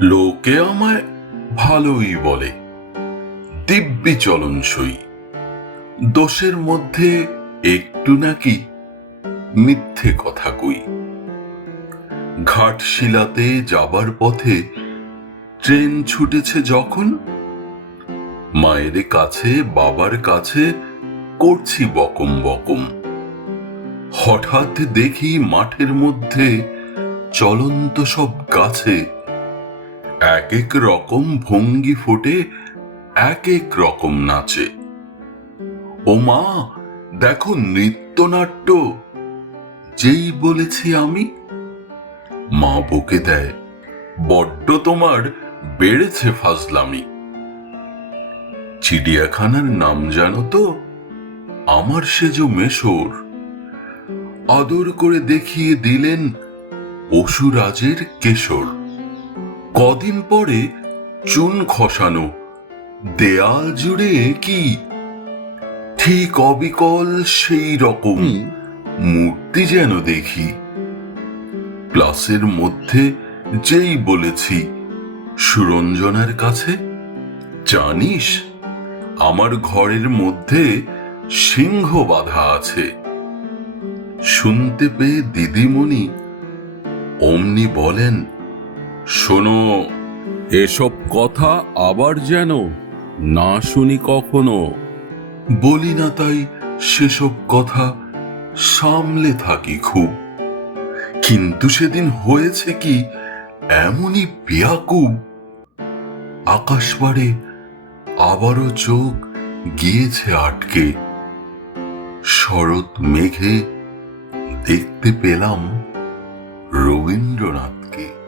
লোকে আমায় ভালোই বলে, দিব্যি চলনসই। দোষের মধ্যে একটু নাকি মিথ্যে কথা কই। ঘাটশিলাতে যাবার পথে ট্রেন ছুটেছে যখন, মায়ের কাছে বাবার কাছে করছি বকম বকম। হঠাৎ দেখি মাঠের মধ্যে চলন্ত সব গাছে এক এক রকম ভঙ্গি ফোটে, এক এক রকম নাচে। ও মা, দেখো নৃত্যনাট্য। যেই বলেছি আমি, মা বকে দেয়, বড্ড তোমার বেড়েছে ফাজলামি। চিড়িয়াখানার নাম জানো তো? আমার সেজ মেশর। আদর করে দেখিয়ে দিলেন পশুরাজের কেশর। কদিন পরে চুন খসানো দেয়াল জুড়ে কি ঠিক অবিকল সেই রকম মূর্তি যেন দেখি। ক্লাসের মধ্যে যেই বলেছি সুরঞ্জনার কাছে, জানিস আমার ঘরের মধ্যে সিংহ বাঁধা আছে। শুনতে পেয়ে দিদিমণি অমনি বলেন, শোনো, এসব কথা আবার যেন না শুনি কখনো। বলি না তাই সেসব কথা, সামলে থাকি খুব। কিন্তু সেদিন হয়েছে কি এমনই বেয়াকুব, আকাশপাড়ে আবারও চোখ গিয়েছে আটকে। শরৎ মেঘে দেখতে পেলাম রবীন্দ্রনাথকে।